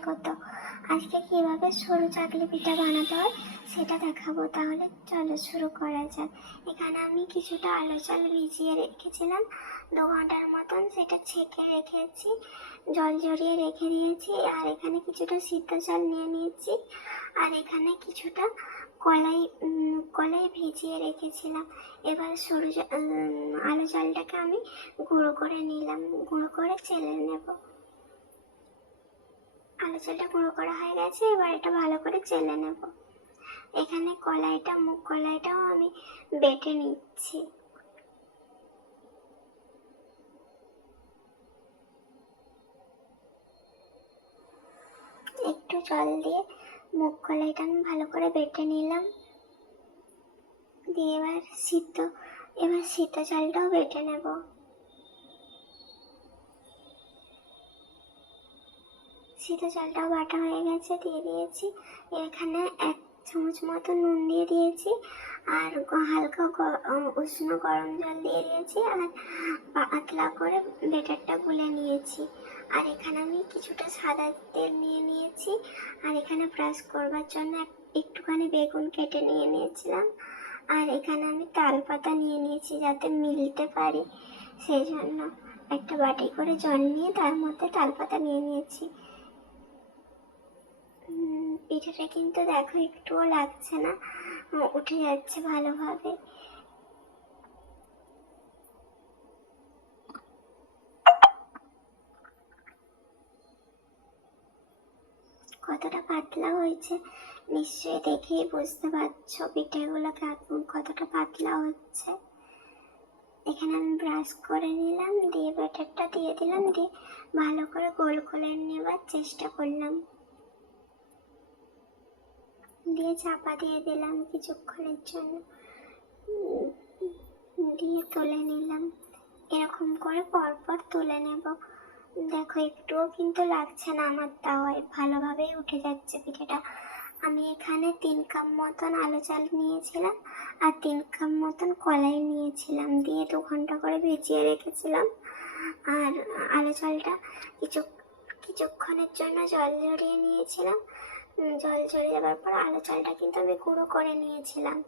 স্বাগত। আজকে কিভাবে সরু চাকলি পিঠা বানাতে হয় সেটা দেখাবো। তাহলে চলো শুরু করা যাক। এখানে আমি কিছুটা আলু চাল ভিজিয়ে রেখেছিলাম 2 ঘন্টার মতন, সেটা ছেঁকে রেখেছি, জল ঝরিয়ে রেখে দিয়েছি। আর এখানে কিছুটা সিদ্ধ চাল নিয়ে নিয়েছি, আর এখানে কিছুটা কলাই ভিজিয়ে রেখেছিলাম। এবার আলু চালটাকে আমি গুঁড়ো করে নিলাম, গুঁড়ো করে চেলে নেব। আলু চালটা গুঁড়ো করা হয়ে গেছে, এবার এটা ভালো করে চেলে নেব। এখানে মুগ কলাইটাও আমি বেটে নিচ্ছি। একটু জল দিয়ে মুগ কলাইটা আমি ভালো করে বেটে নিলাম, দিয়ে এবার সিদ্ধ চালটাও বেটে নেব। সিদ্ধ চালটাও বাটা হয়ে গেছে, দিয়ে দিয়েছি। এখানে 1 চামচ মতো নুন দিয়ে দিয়েছি, আর হালকা উষ্ণ গরম জল দিয়ে দিয়েছি, আর পাতলা করে বেটারটা গুলে নিয়েছি। আর এখানে আমি কিছুটা সাদা তেল নিয়ে নিয়েছি, আর এখানে ব্রাশ করবার জন্য একটুখানি বেগুন কেটে নিয়ে নিয়েছিলাম। আর এখানে আমি তালপাতা নিয়ে নিয়েছি যাতে মিলতে পারি, সেই জন্য একটা বাটি করে জল নিয়ে তার মধ্যে তালপাতা নিয়ে নিয়েছি। পিঠাটা কিন্তু দেখো একটুও লাগছে না, উঠে যাচ্ছে ভালোভাবে। কতটা পাতলা হয়েছে নিশ্চয়ই দেখেই বুঝতে পারছো পিঠেগুলো কতটা পাতলা হচ্ছে। এখানে আমি ব্রাশ করে নিলাম, দিয়ে ব্যাটারটা দিয়ে দিলাম, দিয়ে ভালো করে গোল করে নেবার চেষ্টা করলাম, দিয়ে চাপা দিয়ে দিলাম কিছুক্ষণের জন্য, দিয়ে তুলে নিলাম। এরকম করে পরপর তুলে নেব। দেখো একটুও কিন্তু লাগছে না আমার তাওয়ায়, ভালোভাবেই উঠে যাচ্ছে পিঠেটা। আমি এখানে 3 কাপ মতন আলু চাল নিয়েছিলাম, আর 3 কাপ মতন কলাই নিয়েছিলাম, দিয়ে 2 ঘন্টা করে ভিজিয়ে রেখেছিলাম। আর আলু চালটা কিছুক্ষণের জন্য জল ঝরিয়ে নিয়েছিলাম। জল ঝরিয়ে যাবার পর আলু চালটা কিন্তু আমি গুঁড়ো করে নিয়েছিলাম,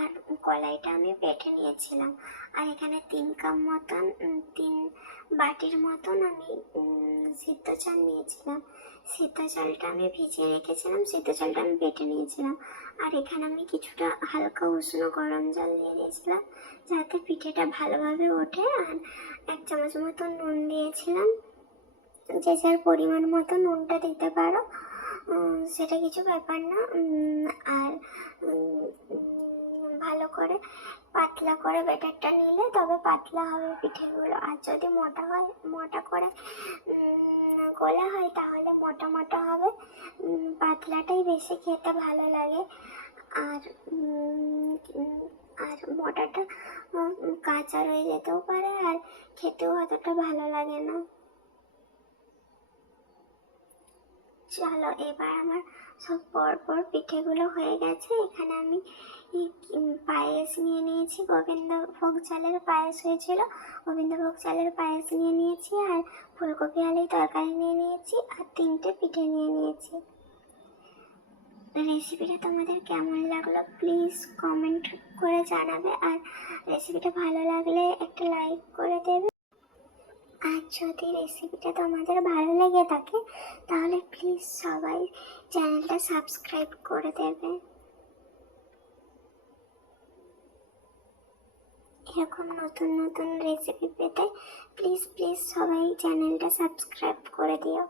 আর কলাইটা আমি বেটে নিয়েছিলাম। আর এখানে 3 কাপ মতন 3 বাটির মতন আমি সিদ্ধ চাল নিয়েছিলাম। সিদ্ধ চালটা আমি ভিজিয়ে রেখেছিলাম, সিদ্ধ চালটা আমি বেটে নিয়েছিলাম। আর এখানে আমি কিছুটা হালকা উষ্ণ গরম জল দিয়ে দিয়েছিলাম যাতে পিঠেটা ভালোভাবে ওঠে। আর 1 চামচ মতন নুন দিয়েছিলাম, যে যার পরিমাণ মতো নুনটা দিতে পারো, সেটা কিছু ব্যাপার না। আর ভালো করে পাতলা করে ব্যাটারটা নিলে তবে পাতলা হবে পিঠেগুলো, আর যদি মোটা করে গোলা হয় তাহলে মোটা মোটা হবে। পাতলাটাই বেশি খেতে ভালো লাগে, আর মোটাটা কাঁচা রয়ে যেতেও পারে, আর খেতেও অতটা ভালো লাগে না। চলো এবার আমার সব পরপর পিঠেগুলো হয়ে গেছে। এখানে আমি পায়েস নিয়ে নিয়েছি, গোবিন্দভোগ চালের পায়েস হয়েছিল, গোবিন্দভোগ চালের পায়েস নিয়ে নিয়েছি, আর ফুলকপি আলুর তরকারি নিয়ে নিয়েছি, আর 3টে পিঠে নিয়ে নিয়েছি। রেসিপিটা তোমাদের কেমন লাগলো প্লিজ কমেন্ট করে জানাবে, আর রেসিপিটা ভালো লাগলে একটা লাইক করে দেবে। আর যদি রেসিপিটা তোমাদের ভালো লেগে থাকে তাহলে প্লিজ সবাই চ্যানেলটা সাবস্ক্রাইব করে দেবে। এরকম নতুন নতুন রেসিপি পেতে প্লিজ সবাই চ্যানেলটা সাবস্ক্রাইব করে দিও।